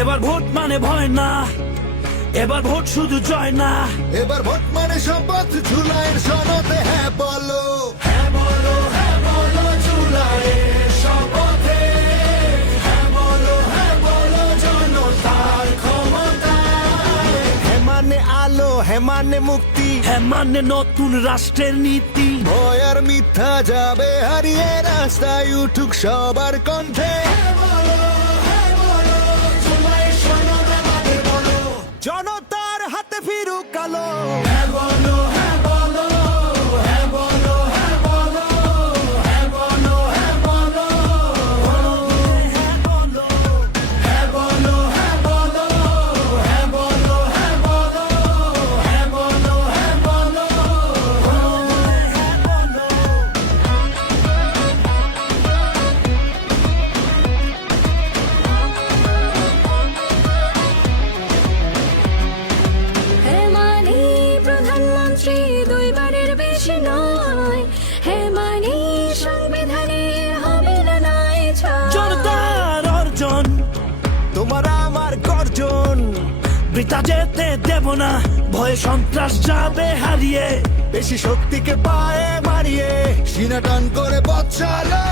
এবার ভোট মানে ভয় না, এবার ভোট শুধু জয় না, এবার ভোট মানে শপথ, জুলাইয়ের সনদে হ্যাঁ বলো। হ্যাঁ বলো, হ্যাঁ বলো জুলাইয়ের শপথে, হ্যাঁ বলো জনতার ক্ষমতায়। হ্যাঁ মানে আলো, হ্যাঁ মানে মুক্তি, হ্যাঁ মানে নতুন রাষ্ট্রের নীতি। ভয় আর মিথ্যা যাবে হারিয়ে, রাস্তায় উঠুক সবার কণ্ঠে। জনতার হাতে ফিরুক আলো। হ্যাঁ বলো, হ্যাঁ বলো, হ্যাঁ বলো, হ্যাঁ বলো, হ্যাঁ বলো, হ্যাঁ বলো, হ্যাঁ বলো, হ্যাঁ বলো, হ্যাঁ বলো, হ্যাঁ বলো, হ্যাঁ বলো, হ্যাঁ বলো, হ্যাঁ বলো, হ্যাঁ বলো। হ্যাঁ মানে প্রধানমন্ত্রী দুইবারের বেশি নয়, হ্যাঁ মানে সংবিধানে হবে না নাই ছাড়। জনতার অর্জন তোমার আমার গর্জন, বৃথা যেতে দেব না, ভয়ে সন্ত্রাস যাবে হারিয়ে। বেশি শক্তিকে পায়ে মারিয়ে সিনা টান করে পথ চালো।